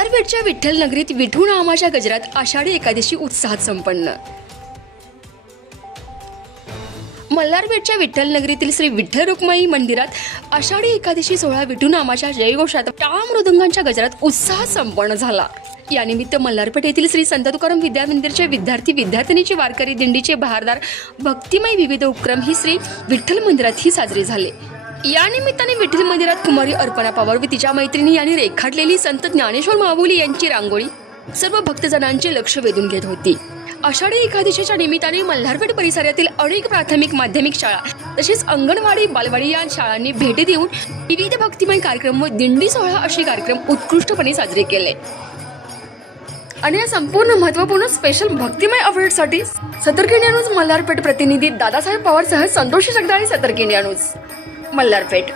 मल्हारपेठच्या विठ्ठल नगरीत विठू नामाच्या गजरात आषाढी एकादशी उत्साहात संपन्न. मल्हारपेठच्या विठ्ठल नगरीतील श्री विठ्ठल रुक्माई मंदिरात आषाढी एकादशी सोहळा विठू नामाच्या जयघोषात टाळ मृदंगांच्या गजरात उत्साहात संपन्न झाला. यानिमित्त मल्हारपेठ येथील श्री संत तुकाराम विद्या मंदिरचे विद्यार्थी विद्यार्थिनीचे वारकरी दिंडीचे बहारदार भक्तिमय विविध उपक्रम ही श्री विठ्ठल मंदिरातही साजरे झाले. या निमित्ताने विठ्ठल मंदिरात कुमारी अर्पणा पवार व तिच्या मैत्रिणी यांनी रेखाटलेली संत ज्ञानेश्वर माऊली यांची रांगोळी सर्व भक्तजनांचे लक्ष वेधून घेत होती. आषाढी एकादशीच्या निमित्ताने मल्हारपेठ परिसरातील अनेक प्राथमिक माध्यमिक शाळा तसेच अंगणवाडी बालवाडी या शाळांनी भेटी देऊन विविध भक्तिमय कार्यक्रम व दिंडी सोहळा असे कार्यक्रम उत्कृष्टपणे साजरे केले. आणि या संपूर्ण महत्त्वपूर्ण स्पेशल भक्तिमय अपडेटसाठी सतर्क इंडिया न्यूज मल्हारपेठ प्रतिनिधी दादासाहेब पवार सह संतोषी जगदाळे सतर्क इंडिया न्यूज. मल्हारपेठ.